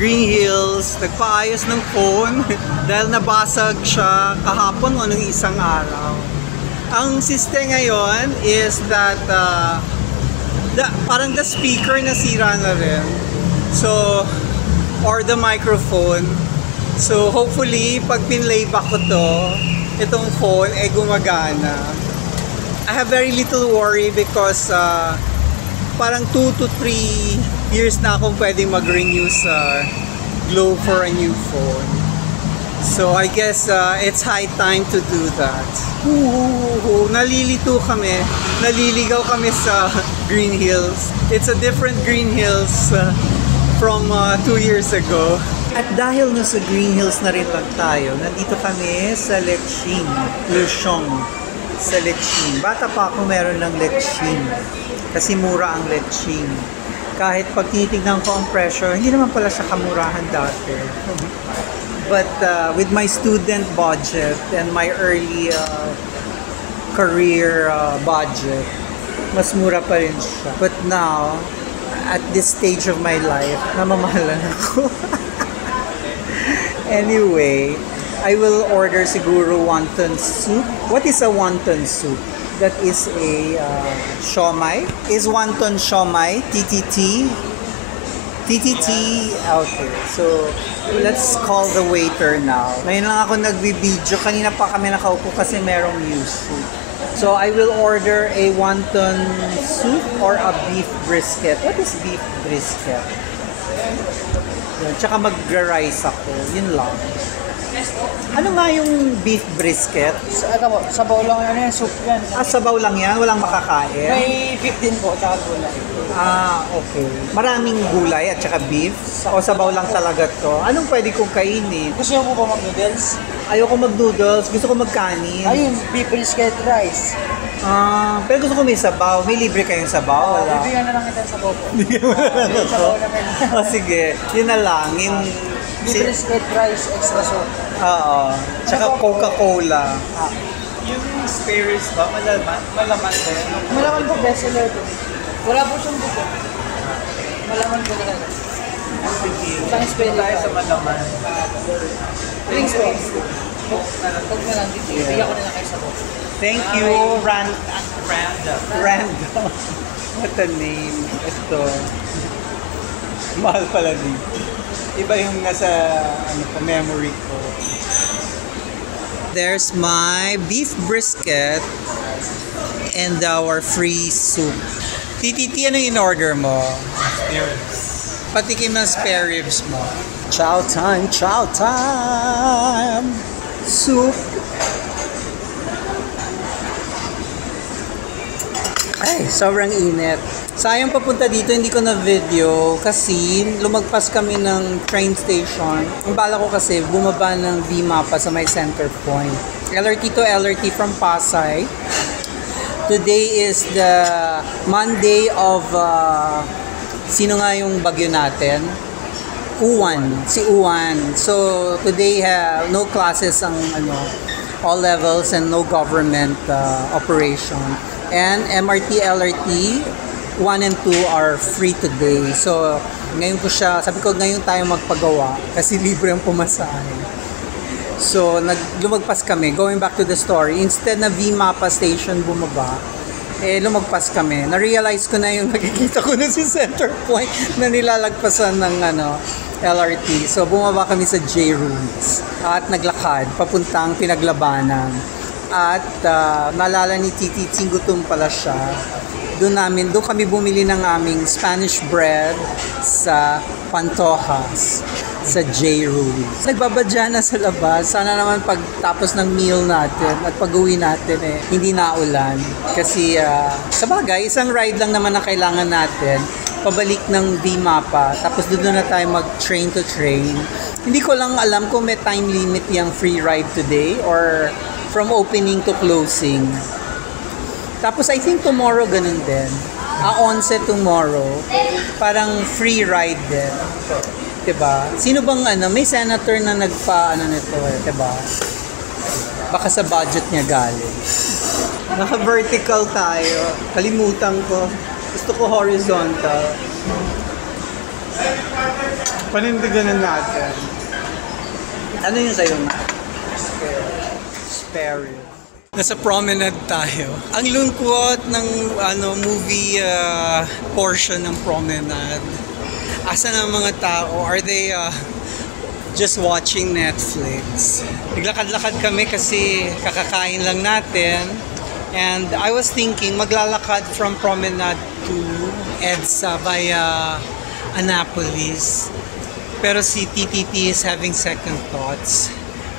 Green Hills, nagpaayos ng phone dahil nabasag siya kahapon o nung isang araw. Ang siste ngayon is that parang the speaker nasira na rin. So, or the microphone. So, hopefully, pag pinlayback ko to, itong phone ay gumagana. I have very little worry because parang 2 to 3 years na akong pwedeng mag-renew sa Globe for a new phone. So I guess it's high time to do that. Nalilito kami. Naliligaw kami sa Green Hills. It's a different Green Hills from 2 years ago. At dahil nasa Green Hills na rin lang tayo, nandito kami sa Leching, Lusyong sa Leching. Bata pa ako meron ng Leching kasi mura ang Leching. Kahit pag tinitignan ko ang pressure, hindi naman pala siya kamurahan dati. But with my student budget and my early career budget, mas mura pa rin siya. But now, at this stage of my life, namamahalan ako. Anyway, I will order siguro wonton soup. What is a wonton soup? That is a siomai. Is wonton siomai TTT? TTT. Okay. So, let's call the waiter now. Ngayon lang ako nagbibideo. Kanina pa kami nakaupo kasi merong news. So, I will order a wonton soup or a beef brisket. What is beef brisket? Yun. Tsaka magra-rice ako. Yun lang. Ano nga yung beef brisket? Sabaw lang yan, soup yan. Sabaw lang yan? Walang makakain? May beef din po, tsaka gulay. Okay. Maraming gulay at tsaka beef? O sabaw lang talaga to? Anong pwede kong kainin? Gusto niyo po ba mag-noodles? Ayoko mag-noodles. Gusto ko mag-kanin. Ayun, beef brisket rice. Pero gusto ko may sabaw. May libre kayong sabaw? Wala? Bibigyan na lang kita ng sabaw po. Bibigyan mo na lang sabaw? Sige. Yun na lang. Yung beef brisket rice, extra soup. Oo. Tsaka Coca-Cola. Yung spare ribs ba? Malaman ba yan? Malaman po, bestseller po. Wala po siyang buko. Malaman po talaga. Isang spare Tayo sa malaman. Drinks po. Huwag na lang dito. Bigyan ko na lang kayo sa buko. Thank you, Random. What a name. Ito. Mahal pala dito. Iba yung nasa memory ko. There's my beef brisket and our free soup. TTT, ano in-order mo? Spare ribs. Patikim ng spare ribs mo. Chow time, chow time! Soup. Ay, sobrang init. Sayang papunta dito, hindi ko na video kasi lumagpas kami ng train station. Ang bala ko kasi bumaba ng V-Mapa sa may center point. LRT to LRT from Pasay. Today is the Monday of sino nga yung bagyo natin? Uwan, si Uwan. So today no classes ang all levels and no government operation. And MRT, LRT 1 and 2 are free today. So, ngayon ko siya, sabi ko ngayon tayo magpagawa kasi libre ang pumasahe. So, lumagpas kami, going back to the story, instead na V-Mapa station bumaba, lumagpas kami. Na-realize ko na yung nakikita ko na si center point na nilalagpasan ng LRT. So, bumaba kami sa J-Rooms at naglakad papuntang Pinaglabanan. At naalala ni Titi, gutom pala siya. Doon kami bumili ng aming Spanish bread sa Pantojas, sa J-Rooms. Nagbabadya na sa labas. Sana naman pagtapos ng meal natin at pag-uwi natin hindi na ulan. Kasi sa bagay, isang ride lang naman ang kailangan natin. Pabalik ng V-Mapa. Tapos doon na tayo mag-train to train. Hindi ko lang alam kung may time limit yung free ride today or from opening to closing. Tapos I think tomorrow ganun din. 11 tomorrow. Parang free ride din. Diba? Sino bang may senator na nito diba? Baka sa budget niya galing. Naka-vertical tayo. Kalimutan ko. Gusto ko horizontal. Panindigan na natin. Ano yung sa'yo na? Spare ribs. Nasa promenade tayo. Ang lungkot ng movie portion ng promenade. Asan ang mga tao? Are they just watching Netflix? Naglakad-lakad kami kasi kakakain lang natin. And I was thinking maglalakad from promenade to EDSA via Annapolis. Pero si TTT is having second thoughts.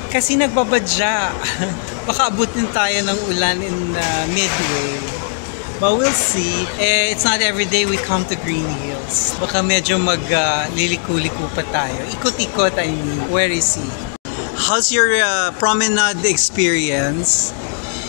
Kasi nagbabadya. Baka abutin tayo ng ulan in midway. But we'll see. It's not every day we come to Green Hills. Baka medyo liliko-liko pa tayo. Ikot-ikot, I mean. Where is he? How's your promenade experience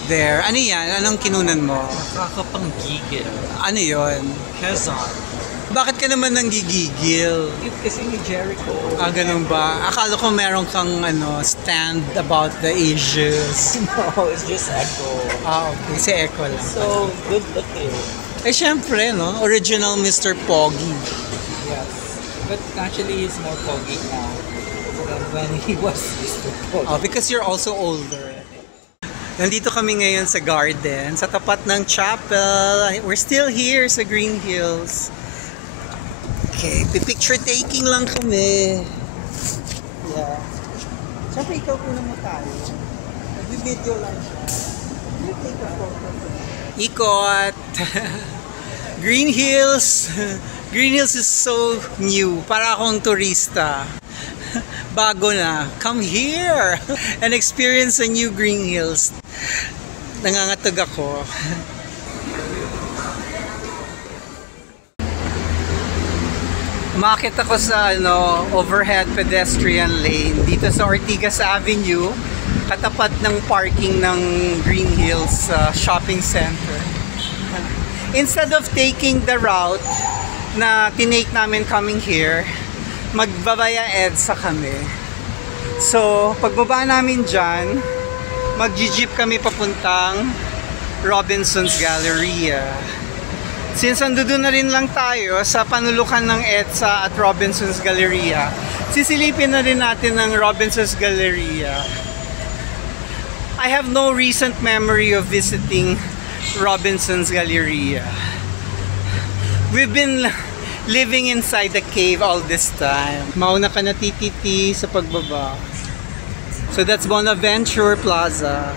there? Ano yan? Anong kinunan mo? Nakakapanggigil. Ano yon? Quezon. Bakit ka naman nanggigigil? Kasi ni Jericho. Ganun ba? Akala ko meron kang stand about the ages. No, it's just Echo. Okay. Si Echo lang. So, good looking. Syempre, no? Original Mr. Poggy. Yes. But actually, he's more pogi now than when he was Mr. Pogi. Because you're also older. Nandito kami ngayon sa garden, sa tapat ng chapel. We're still here sa Green Hills. Okay, picture taking lang kami. Yeah. Siyempre, ikaw una mo tayo. Nag-video lang siya. You take a photo. Ikot! Green Hills! Green Hills is so new. Para akong turista. Bago na. Come here! And experience a new Green Hills. Nangangatog ako. Umakit ako sa overhead pedestrian lane dito sa Ortigas Avenue, katapat ng parking ng Green Hills Shopping Center. Instead of taking the route na tinake namin coming here, magbabaya EDSA kami. So, pagbaba namin dyan, mag-jeep kami papuntang Robinson's Galleria. Since andun na rin lang tayo sa panulukan ng EDSA at Robinson's Galleria, sisilipin na rin natin ng Robinson's Galleria. I have no recent memory of visiting Robinson's Galleria. We've been living inside the cave all this time. Mauna ka na TTT sa pagbaba. So that's Bonaventure Plaza.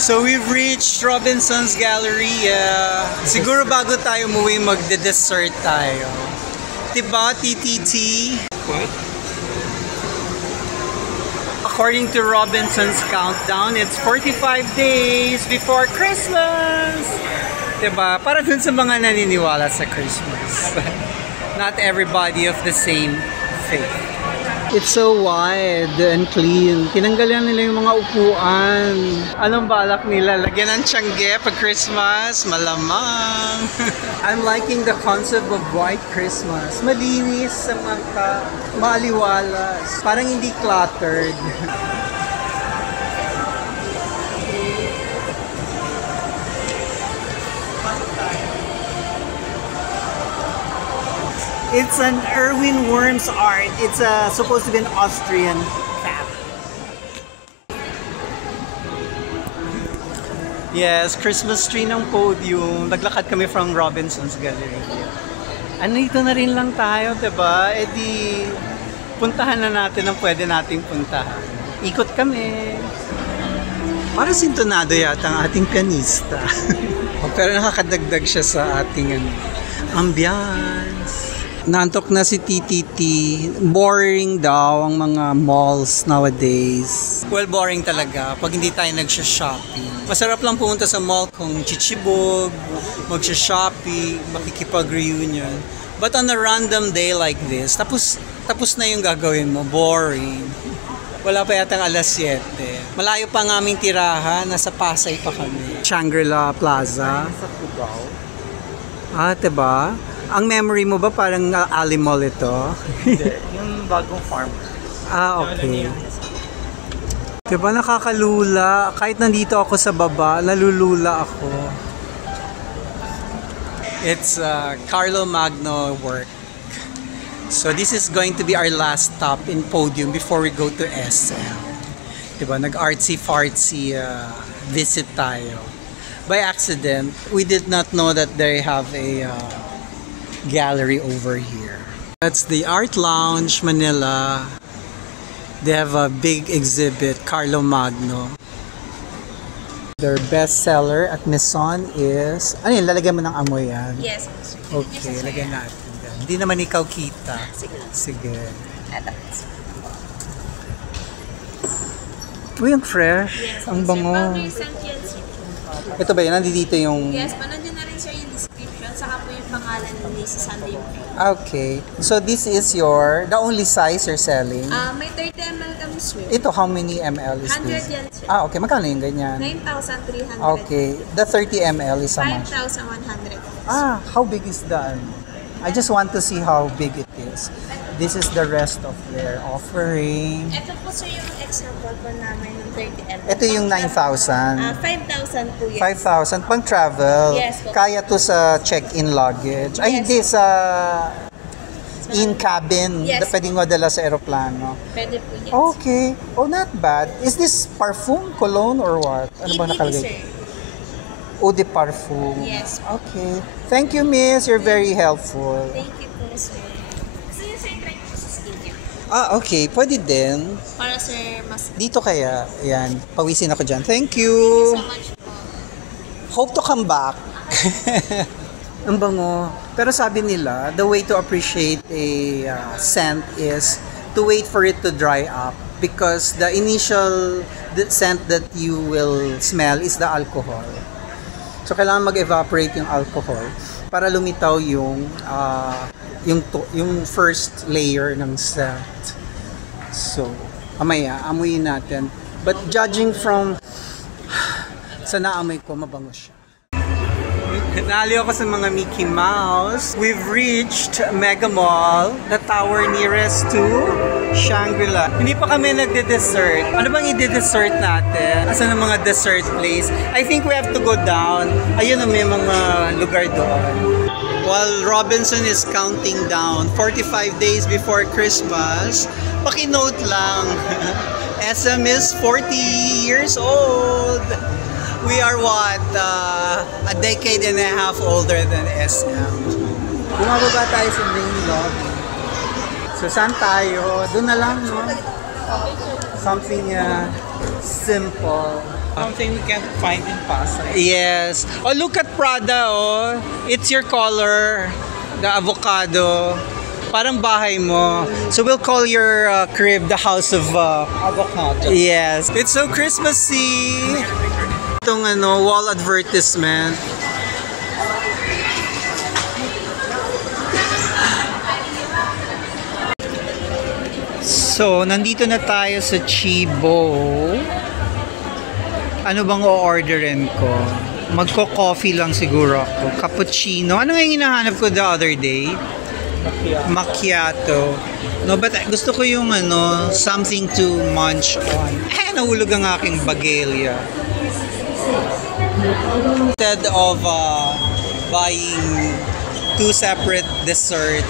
So we've reached Robinson's Galleria. Siguro bago tayo umuwi, magde-dessert tayo. Diba, TTT? What? According to Robinson's countdown, it's 45 days before Christmas! Diba? Para dun sa mga naniniwala sa Christmas. Not everybody of the same faith. It's so wide and clean. Tinanggalan nila yung mga upuan. Anong balak nila? Lagyan ng tiyangge pag Christmas? Malamang. I'm liking the concept of white Christmas. Malinis sa mata, maaliwalas. Parang hindi cluttered. It's an Erwin Worms art. It's supposed to be an Austrian cat. Yes, Christmas tree ng podium. Naglakad kami from Robinson's Galleria. Ito na rin lang tayo, diba? E di, puntahan na natin ang pwede nating puntahan. Ikot kami. Para sintonado yata ang ating pianista. Pero nakakadagdag siya sa ating ambiance. Nantok na si TTT. Boring daw ang mga malls nowadays. Well, boring talaga pag hindi tayo nagsha-shopping. Masarap lang pumunta sa mall kung chichibog, magsha-shopping, makikipag-reunion. But on a random day like this, tapos na yung gagawin mo. Boring. Wala pa yatang alas 7. Malayo pa ng aming tirahan. Nasa Pasay pa kami. Shangri-La Plaza. Sa Cubao. Diba? Ang memory mo ba parang Ali Mall ito? Hindi, yung bagong farmer. Okay. Diba nakakalula? Kahit nandito ako sa baba, nalulula ako. It's Carlo Magno work. So this is going to be our last stop in Podium before we go to SM. Diba? Nag-artsy-fartsy visit tayo. By accident, we did not know that they have a gallery over here. That's the Art Lounge, Manila. They have a big exhibit, Carlo Magno. Their best seller at Maison is... Ano yun? Lalagyan mo ng amoy yan? Yes. Okay, lagyan natin yan. Hindi naman ikaw kita. Sige. Uy, ang fresh. Yes, ang bango. Ito ba yun? Nandito yung... Yes, nandun na rin sir yung description. Saka po yung pangalan ni si Sunday Morning. Okay. So this is the only size you're selling? May 30 ml kami sir. Ito, how many ml is 100 this? yan sir. Okay. Magkano yung ganyan? 9,300. Okay. The 30 ml is how much? 5,100. How big is that? I just want to see how big it is. This is the rest of their offering. Ito po sir yung example po namin ng 30 ml. Ito yung 9,000. 5,000 po yan. 5,000 pang travel. Yes, po. Kaya to sa check-in luggage. Ay, Yes, hindi sa in-cabin. Yes, Pwedeng madala sa aeroplano. Pwede po yan. Okay. Oh, not bad. Is this parfum, cologne, or what? Ano ba EDP nakalagay? sir. Eau de parfum. Yes. Okay. Thank you, miss. You're very helpful. Thank you po sir. So yun sir, try po sa skincare. Okay. Pwede din. Para sir, mas Dito kaya. Ayan. Pawisin ako dyan. Thank you. so much po. Hope to come back. Ang bango. Pero sabi nila, the way to appreciate a scent is to wait for it to dry up because the initial scent that you will smell is the alcohol. So kailangan mag-evaporate yung alcohol para lumitaw yung first layer ng scent. So, amaya, amuyin natin. But judging from sa naamoy ko, mabango siya. Nali ako sa mga Mickey Mouse. We've reached Mega Mall, the tower nearest to Shangri-La. Hindi pa kami nagde-dessert. Ano bang i-dessert natin? Asan ang mga dessert place? I think we have to go down. Ayun, may mga lugar doon. While Robinson is counting down 45 days before Christmas, paki-note lang, SM is 40 years old. We are what? A decade and a half older than SM. Bumababa tayo sa main lobby. So, saan tayo? Doon na lang, no? Something simple. Something we can't find in Pasay. Yes. Oh, look at Prada, oh. It's your color. The avocado. Parang bahay mo. So, we'll call your crib the house of Avocado. yes. It's so Christmassy. Itong wall advertisement. So, nandito na tayo sa Chibo. Ano bang o-orderin ko? Magko-coffee lang siguro ako. Cappuccino. Ano nga yung hinahanap ko the other day? Macchiato. No, but gusto ko yung something to munch on. Nahulog ang aking bagelya. Instead of buying two separate dessert,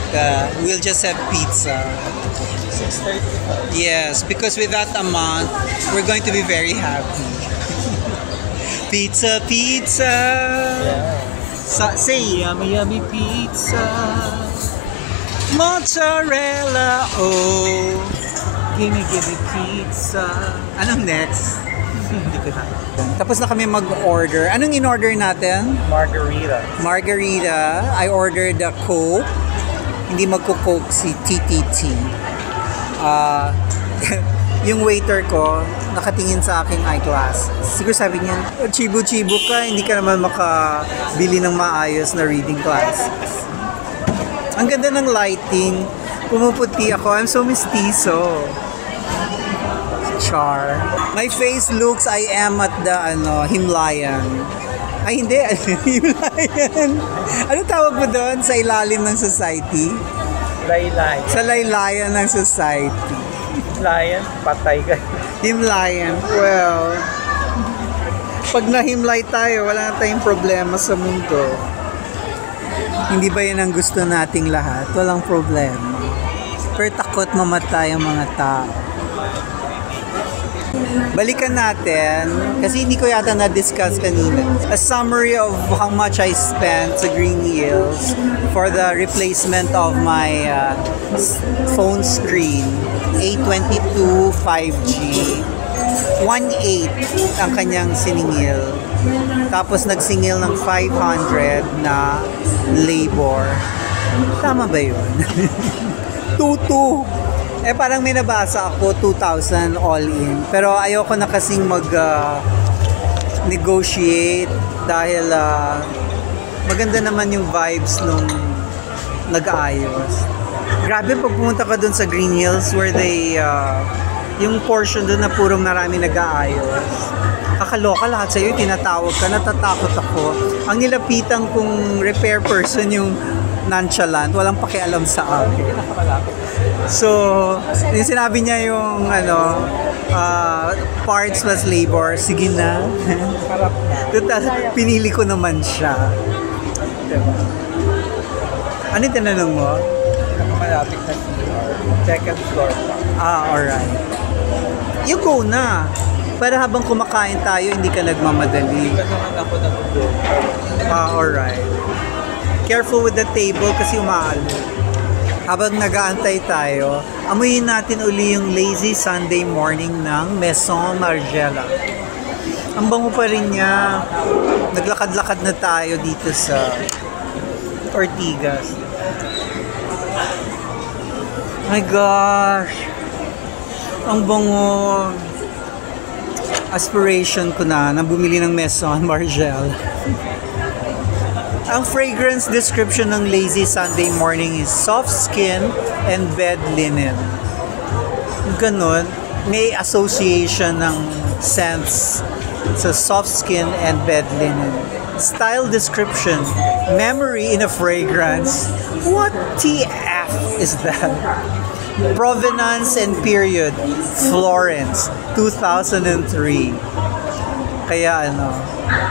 we'll just have pizza. 6:35. Yes, because with that amount, we're going to be very happy. Pizza, pizza. Yeah. Say Yummy, yummy pizza. mozzarella, oh. Gimme pizza. Anong next? Hindi ko na. Tapos na kami mag-order. Anong in-order natin? Margarita. Margarita. I ordered the Coke. Hindi magko-Coke si TTT. Yung waiter ko, nakatingin sa aking eyeglasses. Siguro sabi niya, chibu-chibu ka, hindi ka naman makabili ng maayos na reading glasses. Ang ganda ng lighting. Pumuputi ako. I'm so mestizo. Char. My face looks I am at the Himlayan. Ay hindi, Himlayan. Anong tawag mo doon sa ilalim ng society? Laylay. Sa laylayan ng society. Lion, patay ka. Himlayan. Well, pag nahimlay tayo, wala na tayong problema sa mundo. Hindi ba yan ang gusto nating lahat? Walang problema. Pero takot mamatay ang mga tao. Balikan natin, kasi hindi ko yata na-discuss kanina. A summary of how much I spent sa Green Hills for the replacement of my phone screen. A22 5G. 1.8 ang kanyang siningil. Tapos nagsingil ng 500 na labor. Tama ba yun? 2.2. Eh parang may nabasa ako 2,000 all in. Pero ayoko na kasing negotiate dahil maganda naman yung vibes nung nag-aayos. Grabe pag pumunta ka dun sa Green Hills where they yung portion dun na puro marami nag-aayos. Kakaloka lahat sa'yo, tinatawag ka, natatakot ako. Ang nilapitan kong repair person yung nonchalant, walang pakialam sa akin. So, yung sinabi niya yung parts plus labor, sige na. Pinili ko naman siya. Ano yung tinanong mo? Malapit na CR. Second floor pa. Alright. You go na. Para habang kumakain tayo, hindi ka nagmamadali. Hindi ka naman ako nag-go. Alright. Careful with the table kasi umaalo. Habang nag-aantay tayo, amuyin natin uli yung lazy Sunday morning ng Maison Margiela. Ang bango pa rin niya. Naglakad-lakad na tayo dito sa Ortigas. My gosh! Ang bango. Aspiration ko na bumili ng Maison Margiela. Ang fragrance description ng Lazy Sunday Morning is soft skin and bed linen. Ganon, may association ng scents sa soft skin and bed linen. Style description, memory in a fragrance. What TF is that? Provenance and period, Florence, 2003. Kaya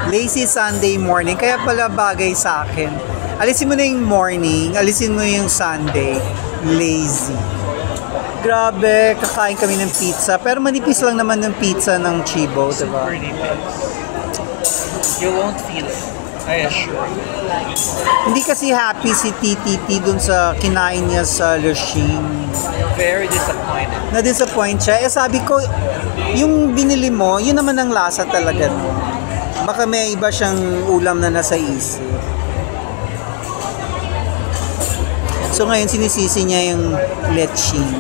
Lazy Sunday Morning. Kaya pala bagay sa akin. Alisin mo na yung morning, alisin mo yung Sunday. Lazy. Grabe, kakain kami ng pizza. Pero manipis lang naman ng pizza ng Chibo, diba? Super nipis. You won't feel it. I assure you. Hindi kasi happy si TTT dun sa kinain niya sa Lushing. Very disappointed. Na-disappoint siya. Eh sabi ko, yung binili mo, yun naman ang lasa talaga. No? Baka may iba siyang ulam na nasa isip. So ngayon sinisisi niya yung leching.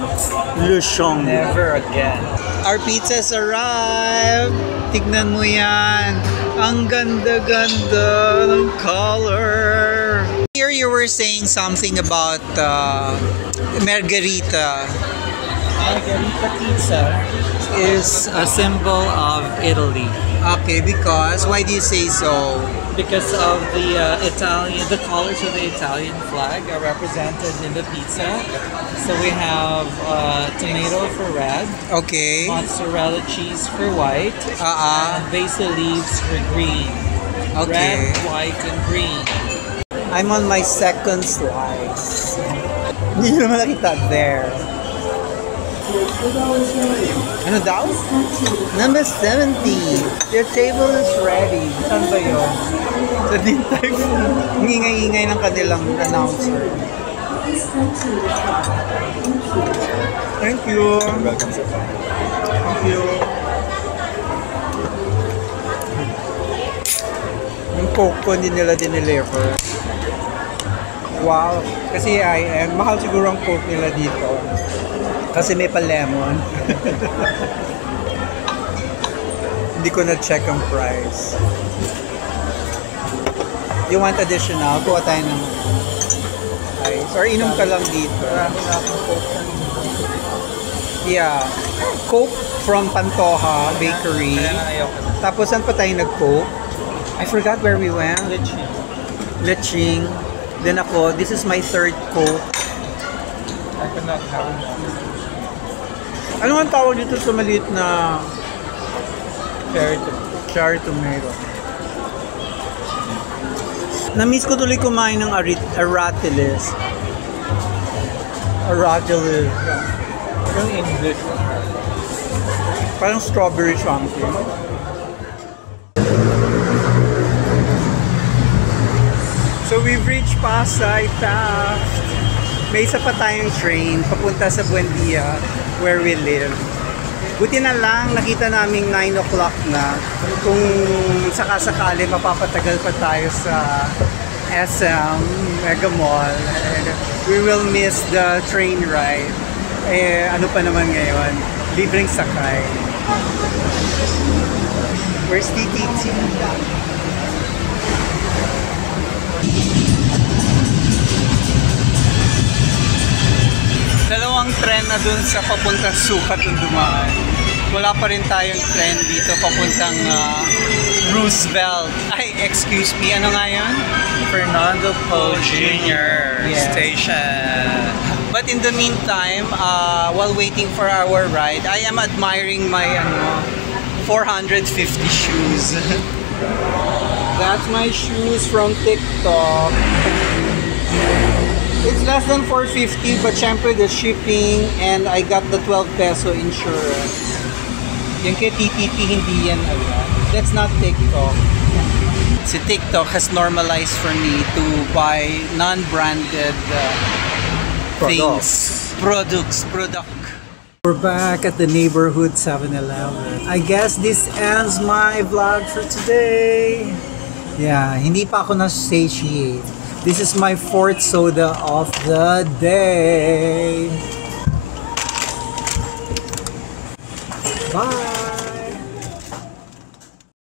Lushong. Never again. Our pizzas arrived! Tignan mo yan! Ang ganda-ganda ng color! Here you were saying something about margarita. Margherita pizza is a symbol of Italy. Okay, because? Why do you say so? Because of the the colors of the Italian flag are represented in the pizza. So we have tomato for red, Okay. mozzarella cheese for white, and basil leaves for green. Okay. Red, white, and green. I'm on my second slice. Hindi nyo naman nakita there. Ano daw? Number 70. Your table is ready. Saan ba yun? Sa Din Tai Fung. Ang ingay-ingay ng kanilang announcer. Thank you. Welcome sir. Thank you. Yung Coke ko hindi nila dineliver. Wow. Kasi mahal siguro ang Coke nila dito. Kasi may pa-lemon. Hindi ko na-check ang price. You want additional? Kuha tayo ng ice. Or inom ka lang dito. Yeah. Coke from Pantoja Bakery. Tapos saan pa tayo nag-Coke? I forgot where we went. Leching. Then ako, this is my third Coke. I cannot have Ano ang tawag dito sa maliit na cherry tomato? Na-miss ko tuloy kumain ng aratilis. Aratilis. Yung English. Parang strawberry something. So we've reached Pasay, Taft. May isa pa tayong train papunta sa Buendia where we live. Buti na lang nakita naming 9 o'clock na. Kung sakasakali mapapatagal pa tayo sa SM Mega Mall, we will miss the train ride. Ano pa naman ngayon? Libreng sakay. Where's TTT? Dalawang tren na dun sa papuntang Sukat yung dumaan. Wala pa rin tayong tren dito papuntang Roosevelt. Ay, excuse me, ano nga yun? Fernando Poe Jr. Yes. Station. But in the meantime, while waiting for our ride, I am admiring my 450 shoes. That's my shoes from TikTok. It's less than 450, but syempre the shipping and I got the 12 peso insurance. Yung kay TTT, hindi yan agad. That's not TikTok. Si TikTok has normalized for me to buy non-branded things. Products. We're back at the neighborhood 7-Eleven. I guess this ends my vlog for today. Yeah, hindi pa ako na-satiate. This is my 4th soda of the day. Bye!